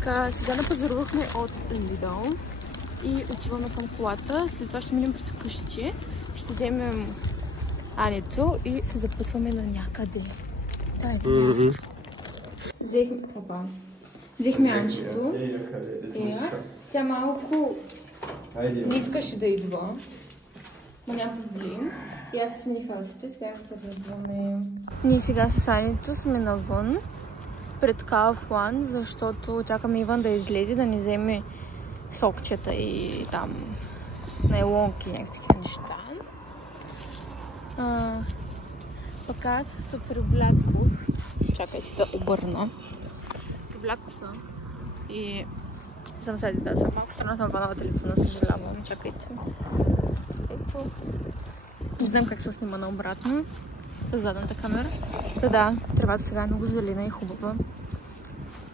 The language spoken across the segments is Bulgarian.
Сега напазарувахме от Lidl и отиваме към колата. След това ще минем през къщи. Ще вземем Анито и се запътваме на някъде. Това е място. Взехме Анчето. Тя малко не искаше да идва. Но няма проблем. И аз смених аутфита. Сега ще развиваме. Ние сега с Анито сме навън пред Kaufland, защото чакаме Иван да излезе, да ни вземе сокчета и там найлонки и някакви такива неща. Пък аз се привлякох. Чакайте да обърна. Привлякох се и съм сега съм малко странно, съм ванала телефона, съжалявам. Чакайте. Ето. Не знам как се снима наобратно с задната камера. Да, тревата сега е много зелена и хубава.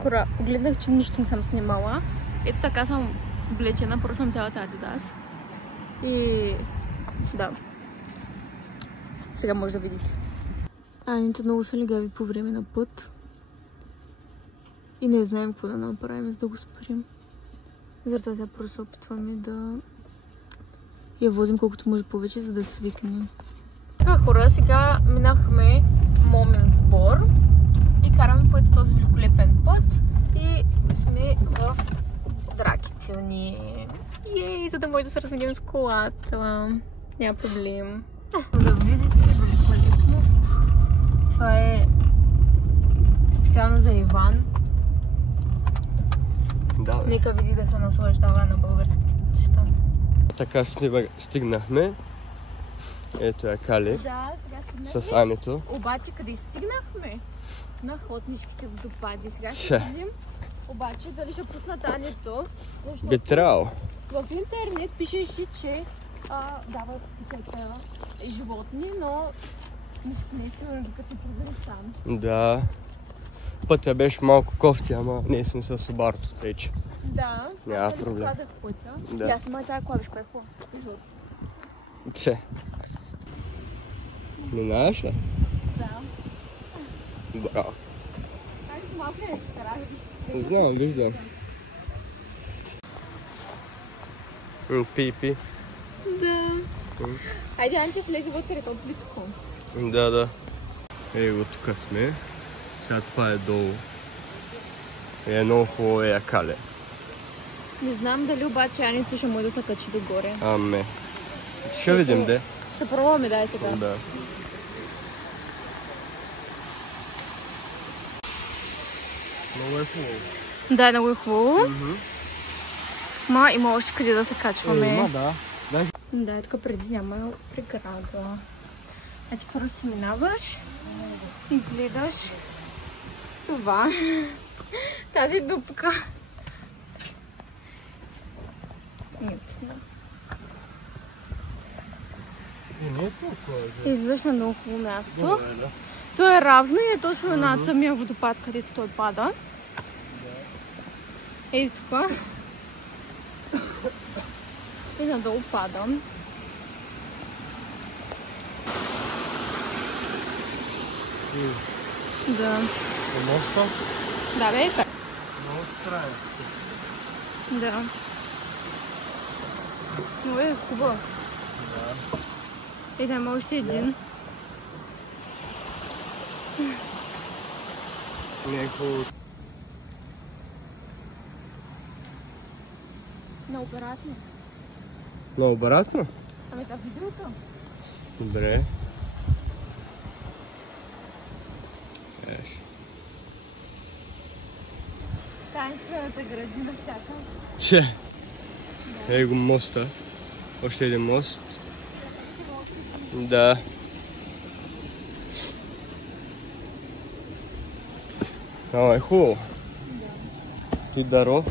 Хора, гледах, че нищо не съм снимала. Ето така съм облечена, просто съм цялата Adidas. И да. Сега може да видите. Аните много са легави по време на път. И не знаем какво да направим, за да го спрем. Затова сега просто опитваме да я возим колкото може повече, за да свикне. Така, хора, сега минахме Момент сбор и караме по този великолепен път и сме в Драгицелни. Ей, за да може да се разминем с колата. Няма проблем. Да видите великолепност. Това е специално за Иван. Да, нека види да се наслаждава на българските пътища. Така стигнахме. Ето е Кали. Да, сега стигнахме. С Анито. Обаче къде стигнахме? На Хотнишките водопади. Сега ще видим. Обаче дали ще пуснат Анито. Би трябвало. В интернет пишеше, че дават такива животни, но не е сигурно докато не провериш там. Да. Пътя беше малко кофти, ама не съм с Subaru вече. Да. Няма проблем. Казах пътя. Да. И аз сама тази клавиш, кое е хубаво. Жълто. Че? Минаваш ли? Да. Браво. Айде малко не се стара. Знам, виждам. Пи. Да. Айде, Анче, влезе вътре, то плитко. Да. Его, тук сме. Сега това е долу. Е много хубаво е Кале. Не знам дали обаче Анито ще може да се качи догоре. Аме. Ще видим, де. Ще пробваме, дай сега. Да. Много е хубаво. Да, много е хубаво. Ма има още къде да се качваме. Има, да. Да, тук преди няма преграда. Ето първо си минаваш и гледаш това. Тази дупка. Излизаш на много хубаво място. То е равно и е точно над самия водопад, където той пада. Ето тук. И надолу падам. Да. Моста? Да, бе. Много странно. Да. Но е хубаво. Да. И да има още един. Не е хубаво. Наобратно. Наобратно? Ами за видеото. Добре. Таинствената градина всяка. Че? Ей го моста. Още един мост. Да. Ама е хубаво. Ти Даро.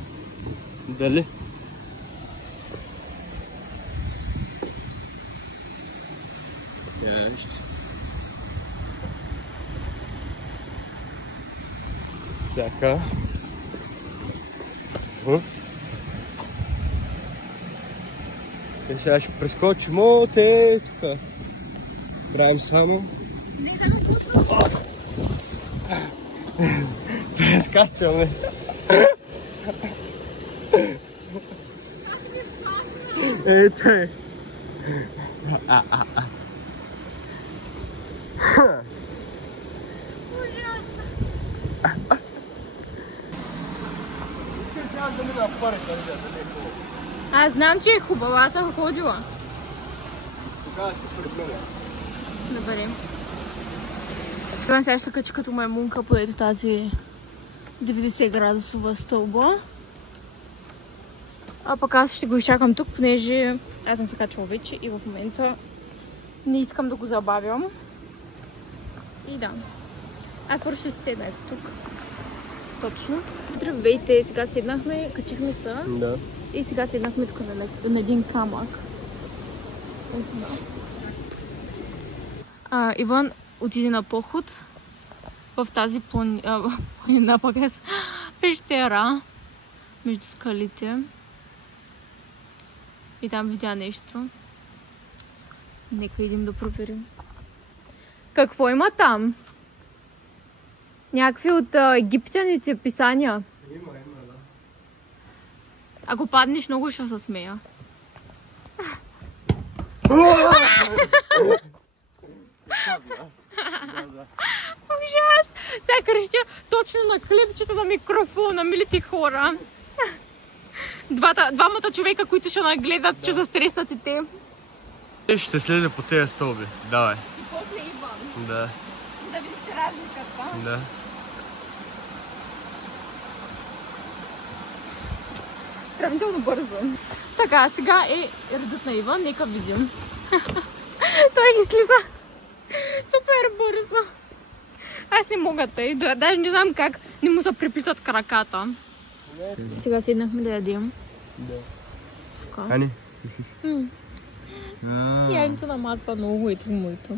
Дали? Така. Сега ще прескочим от тук. Правим само. Прескачаме. Ето е. Аз знам, че е хубава, аз съм ходила. Тогава ще пред мене. Добре. Иван сега ще качи като маймунка по ето тази 90 градусова стълба. А пък аз ще го изчакам тук, понеже аз съм се качвала вече и в момента не искам да го забавям. И да. Аз първо ще седна ето тук. Точно. Здравейте, сега седнахме, качихме се. Да. И сега седнахме тук на един камък. Иван отиде на поход в тази планина, пък е пещера между скалите. И там видя нещо. Нека идем да проверим. Какво има там? Някакви от египтяните писания. Има, да. Ако паднеш, много ще се смея. Ужас! Сега крещя точно на клипчето на микрофона, милите хора. Двамата човека, които ще нагледат, че са стреснати те. Ще слезе по тези стълби. Давай. И после Иван. Да. Да видите разликата. Да. Сравнително бързо. Така, сега е редът на Иван, нека видим. Той ги слиза супер бързо. Аз не мога тъй, даже не знам как не му се приплитат краката. Сега седнахме да ядем. Да. Така. Ани? Яденето намазва много и моето.